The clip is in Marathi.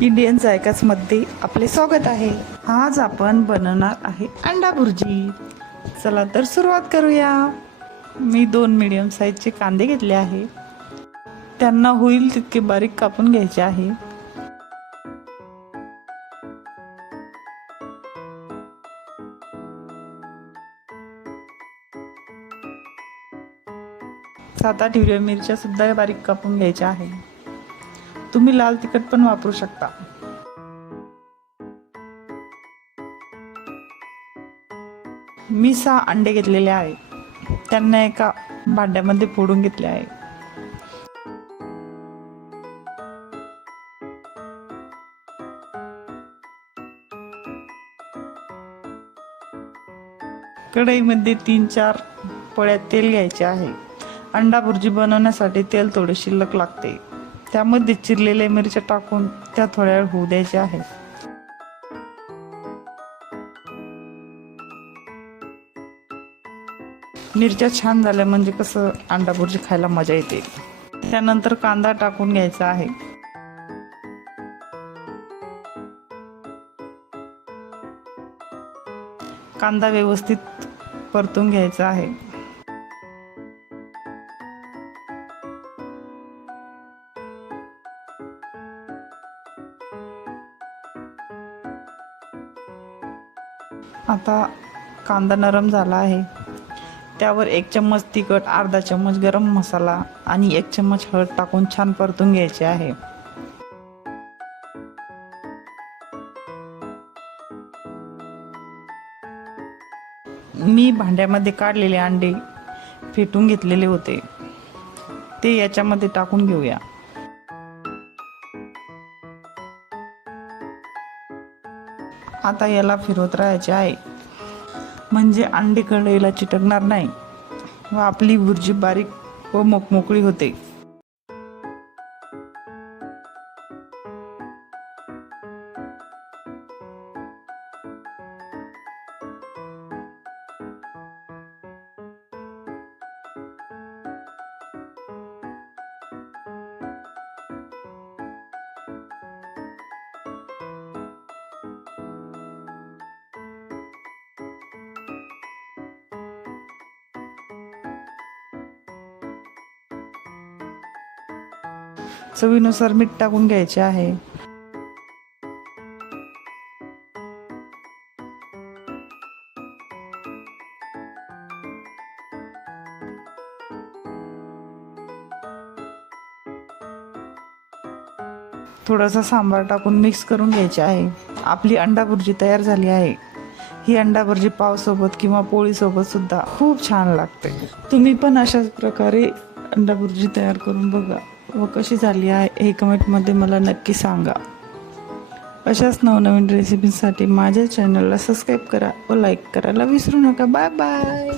इंडियन जायकास मध्ये आपले स्वागत आहे। आज आपण बनवणार आहे अंडा भुर्जी। चला तर सुरुवात करूया। मी 2 मीडियम साइजचे कांदे घेतले आहे, त्यांना होईल तितके बारीक कापून घ्यायचे आहे। सात आठ हिरव्या मिरच्या सुद्धा बारीक कापून घ्यायच्या आहे। तुम्ही लाल तिखट पण वापरू शकता। मी 6 अंडे घेतलेले आहे, त्यांना एका भांड्यामध्ये फोडून घेतले आहे। कढईमध्ये 3-4 पळ्या तेल घ्यायचे आहे। अंडा भुर्जी बनवण्यासाठी तेल थोडे शिल्लक लागते, त्यामध्ये चिरलेल्या मिरच्या टाकून त्या थोड्या वेळ होऊ द्यायच्या आहे। मिरच्या छान झाल्या म्हणजे कसं अंडा भुर्जी खायला मजा येते। त्यानंतर कांदा टाकून घ्यायचा आहे। कांदा व्यवस्थित परतून घ्यायचा आहे। आता कांदा नरम झाला आहे, त्यावर 1 चम्मच तिखट, अर्धा चम्मच गरम मसाला आणि 1 चम्मच हळद टाकून छान परतून घ्यायचे आहे। मी भांड्यामध्ये काढलेले अंडे फेटून घेतलेले होते, ते याच्यामध्ये टाकून घेऊया। आता याला फिरवत राहायचे आहे, म्हणजे अंडे कढईला चिटकणार नाही व आपली भुर्जी बारीक व मोकळी होते। चवीनुसार मीठ टाकून घ्यायचे आहे। थोडासा सांबार टाकून मिक्स करून घ्यायचे आहे। आपली अंडा भुर्जी तयार झाली आहे। ही अंडा भुर्जी पाव सोबत किंवा पोळी सोबत सुद्धा खूप छान लागते। तुम्ही पण अशाच प्रकारे अंडा भुर्जी तयार करून बघा व कशी झाली आहे हे कमेंटमध्ये मला नक्की सांगा। अशाच नवनवीन रेसिपीसाठी माझ्या चॅनलला सबस्क्राईब करा व लाईक करायला विसरू नका। Bye bye.